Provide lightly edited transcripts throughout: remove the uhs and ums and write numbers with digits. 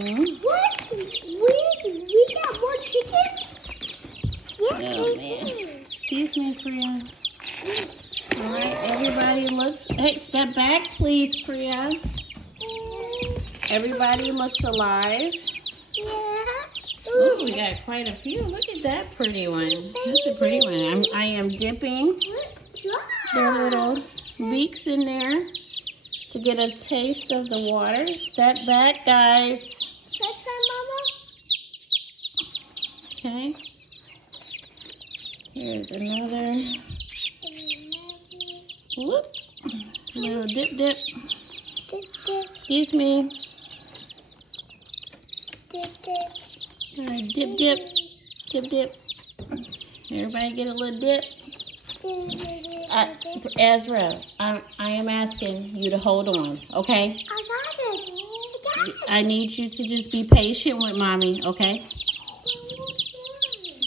What? We got more chickens? Yes, Oh, we man. do. Excuse me, Priya. All right, everybody looks. Hey, step back, please, Priya. Everybody looks alive. Yeah. Oh, we got quite a few. Look at that pretty one. That's a pretty one. I am dipping their little beaks in there to get a taste of the water. Step back, guys. That's my Okay. Here's another. Whoop. Little dip, dip. mama. Excuse me. Dip. All right, dip, dip. Dip, dip. Everybody get a little dip. Ezra, I am asking you to hold on, okay? I got it. I need you to just be patient with mommy, okay?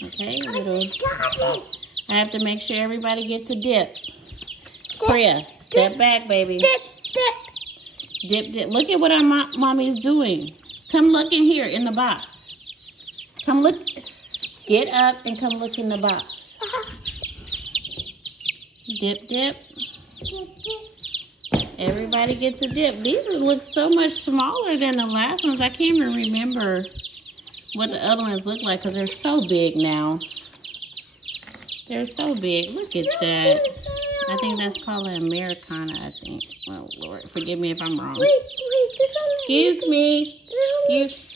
Okay, little. Got it. I have to make sure everybody gets a dip. Priya, step back, baby. Dip. Dip, dip. Look at what our mommy's doing. Come look in here in the box. Come look. Get up and come look in the box. Dip, dip. Everybody gets a dip. These look so much smaller than the last ones. I can't even remember what the other ones look like because they're so big now. They're so big. Look at that. I think that's called an Americana, I think. Oh, Lord. Forgive me if I'm wrong. Excuse me.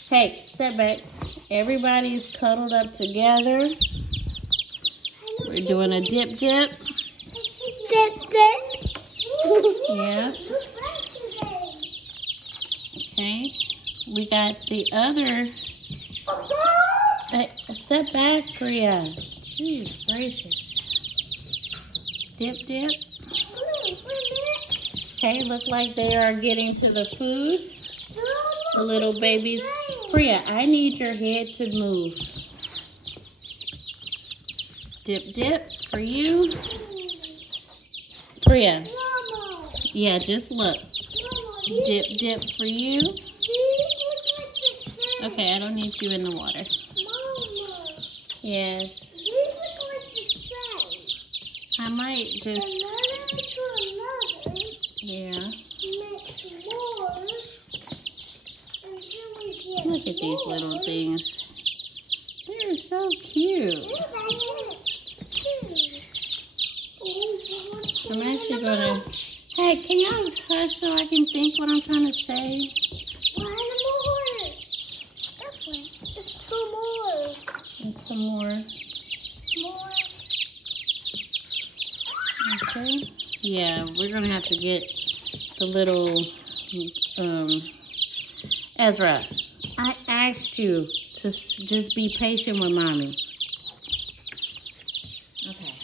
Hey, step back. Everybody's cuddled up together. We're doing a dip, dip. Dip. Yeah. Okay. We got the other. Hey, step back, Priya. Jeez gracious. Dip, dip. Okay, look like they are getting to the food. The little babies. Priya, I need your head to move. Dip, dip for you. Priya. Yeah, just look. Dip, dip for you. Okay, I don't need you in the water. Yes. I might just. Yeah. Look at these little things. They're so cute. I'm actually gonna. Hey, can y'all hush so I can think what I'm trying to say? There's 2 more. And some more. Okay. Yeah, we're gonna have to get the little Ezra. I asked you to just be patient with mommy. Okay.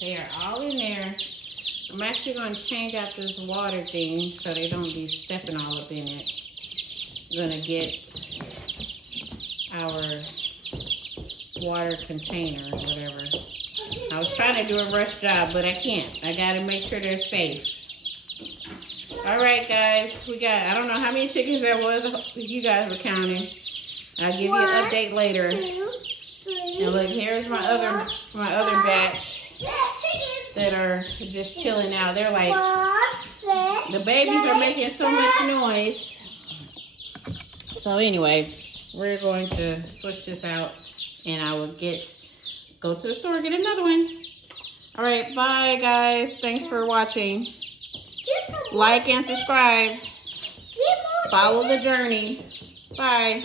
They are all in there. I'm actually going to change out this water thing so they don't be stepping all up in it. I'm going to get our water container or whatever. I was trying to do a rush job, but I can't. I got to make sure they're safe. All right, guys. We got, I don't know how many chickens there was. You guys were counting. I'll give you an update later. 2, 3, And look, here's my other batch that are just chilling out. They're like, the babies are making so much noise. So anyway, we're going to switch this out and I will go to the store and get another one. All right, bye guys. Thanks for watching. Like and subscribe. Follow the journey. Bye.